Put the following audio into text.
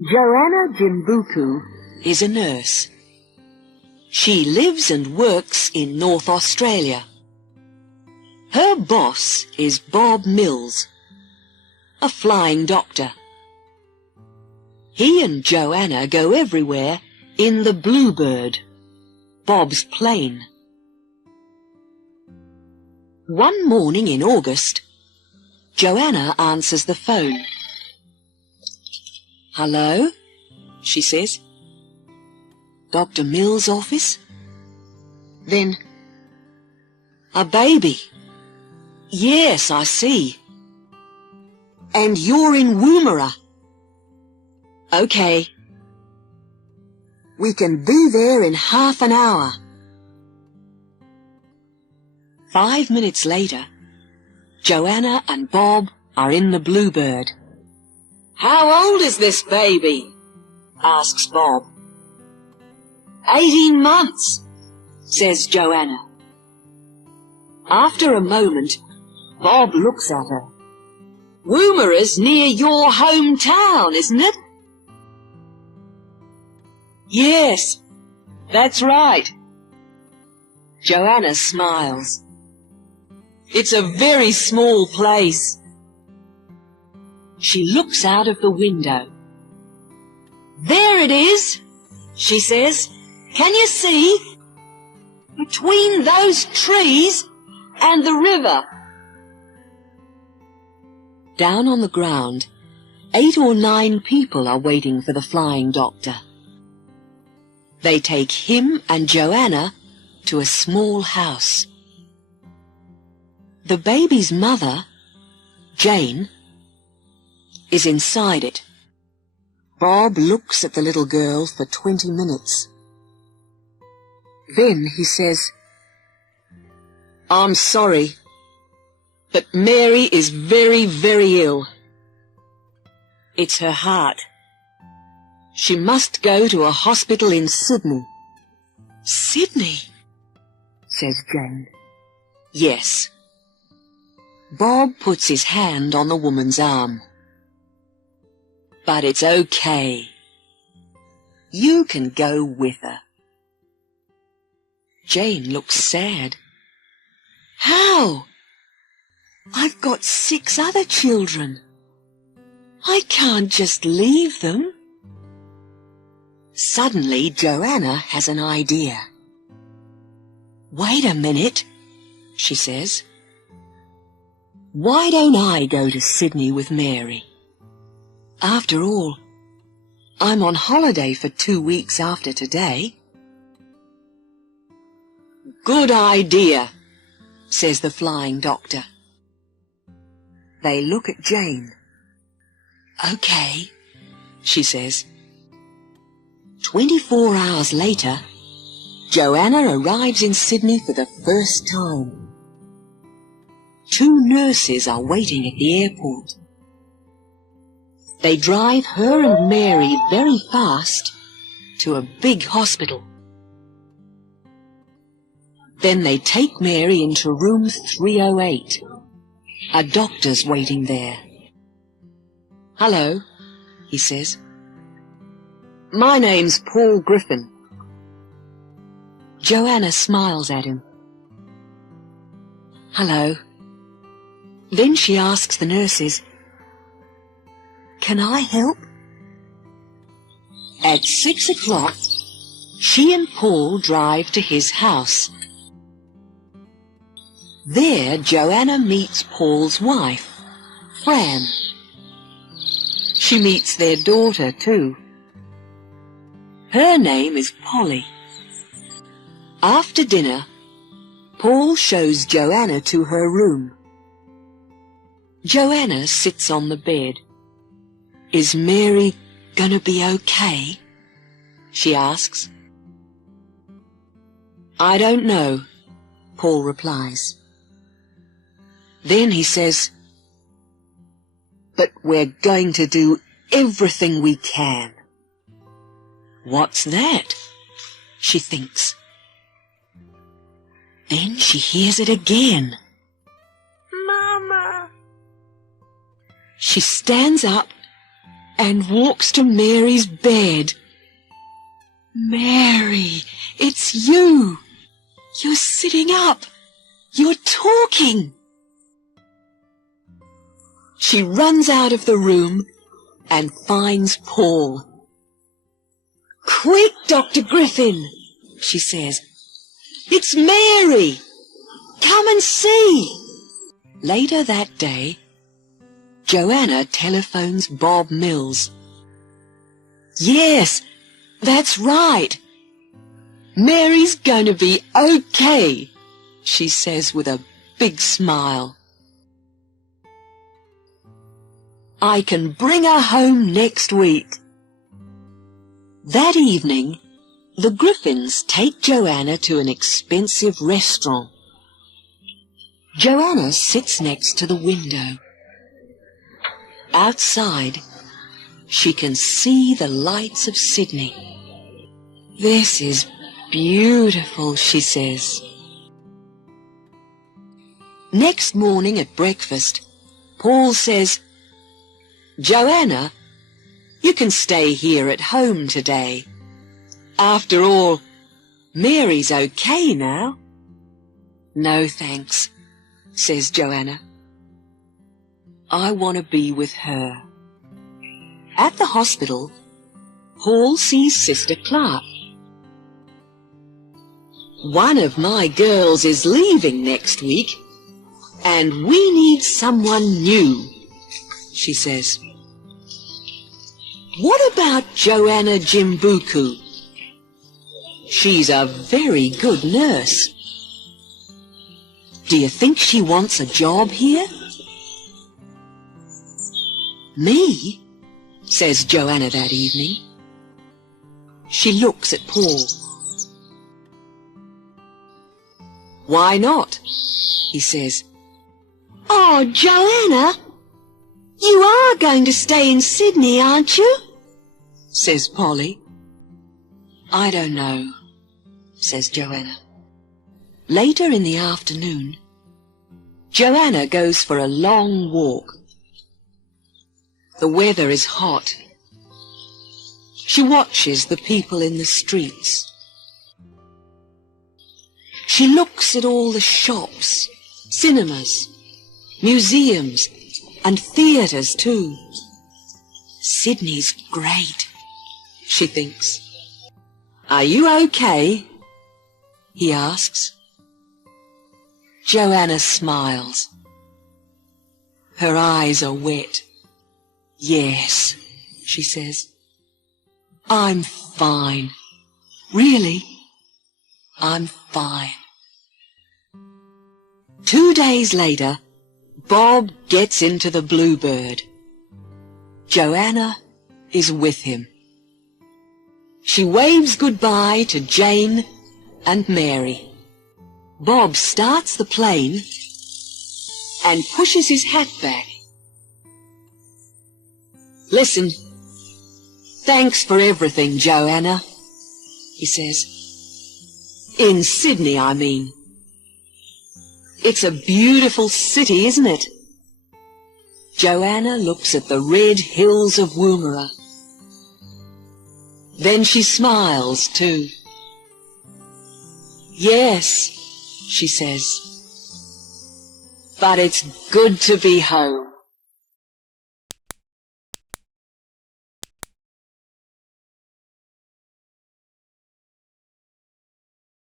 Joanna Jimbuku is a nurse. She lives and works in North Australia. Her boss is Bob Mills, a flying doctor. He and Joanna go everywhere in the Bluebird, Bob's plane. One morning in August, Joanna answers the phone. "Hello," she says. "Dr. Mills' office?" Then, "A baby. Yes, I see. And you're in Woomera. Okay. We can be there in half an hour." 5 minutes later, Joanna and Bob are in the Bluebird. "How old is this baby?" asks Bob. 18 months, says Joanna. After a moment, Bob looks at her. "Woomera's near your hometown, isn't it?" "Yes, that's right." Joanna smiles. "It's a very small place." She looks out of the window. "There it is," she says. "Can you see? Between those trees and the river." Down on the ground, 8 or 9 people are waiting for the flying doctor. They take him and Joanna to a small house. The baby's mother, Jane, is inside it. Bob looks at the little girl for 20 minutes. Then he says, "I'm sorry, but Mary is very, very ill. It's her heart. She must go to a hospital in Sydney." "Sydney?" says Jane. "Yes." Bob puts his hand on the woman's arm. "But it's okay. You can go with her." Jane looks sad. "How? I've got 6 other children. I can't just leave them." Suddenly, Joanna has an idea. "Wait a minute," she says. "Why don't I go to Sydney with Mary? After all, I'm on holiday for 2 weeks after today." "Good idea," says the flying doctor. They look at Jane. "Okay," she says. 24 hours later, Joanna arrives in Sydney for the first time. 2 nurses are waiting at the airport. They drive her and Mary very fast to a big hospital. Then they take Mary into room 308. A doctor's waiting there. "Hello," he says. "My name's Paul Griffin." Joanna smiles at him. "Hello." Then she asks the nurses, "Can I help?" At 6 o'clock, she and Paul drive to his house. There, Joanna meets Paul's wife, Fran. She meets their daughter, too. Her name is Polly. After dinner, Paul shows Joanna to her room. Joanna sits on the bed. "Is Mary gonna be okay?" she asks. "I don't know," Paul replies. Then he says, "But we're going to do everything we can." "What's that?" she thinks. Then she hears it again. "Mama." She stands up and walks to Mary's bed. Mary, it's you. You're sitting up. You're talking. She runs out of the room and finds Paul. Quick, Dr. Griffin, she says. It's Mary. Come and see. Later that day, Joanna telephones Bob Mills. Yes, that's right. Mary's going to be okay, she says with a big smile. I can bring her home next week. That evening, the Griffins take Joanna to an expensive restaurant. Joanna sits next to the window. Outside, she can see the lights of Sydney. This is beautiful, she says. Next morning at breakfast, Paul says, Joanna, you can stay here at home today. After all, Mary's okay now. No thanks, says Joanna. I want to be with her. At the hospital, Paul sees Sister Clark. One of my girls is leaving next week, and we need someone new, she says. What about Joanna Jimbuku? She's a very good nurse. Do you think she wants a job here? Me? Says Joanna that evening. She looks at Paul. Why not? He says. Oh, Joanna, you are going to stay in Sydney, aren't you? Says Polly. I don't know, says Joanna. Later in the afternoon, Joanna goes for a long walk. The weather is hot. She watches the people in the streets. She looks at all the shops, cinemas, museums, and theatres too. Sydney's great, she thinks. Are you okay? He asks. Joanna smiles. Her eyes are wet. Yes, she says. I'm fine. Really, I'm fine. 2 days later, Bob gets into the Bluebird. Joanna is with him. She waves goodbye to Jane and Mary. Bob starts the plane and pushes his hat back. Listen, thanks for everything, Joanna, he says. In Sydney, I mean. It's a beautiful city, isn't it? Joanna looks at the red hills of Woomera. Then she smiles too. Yes, she says, but it's good to be home.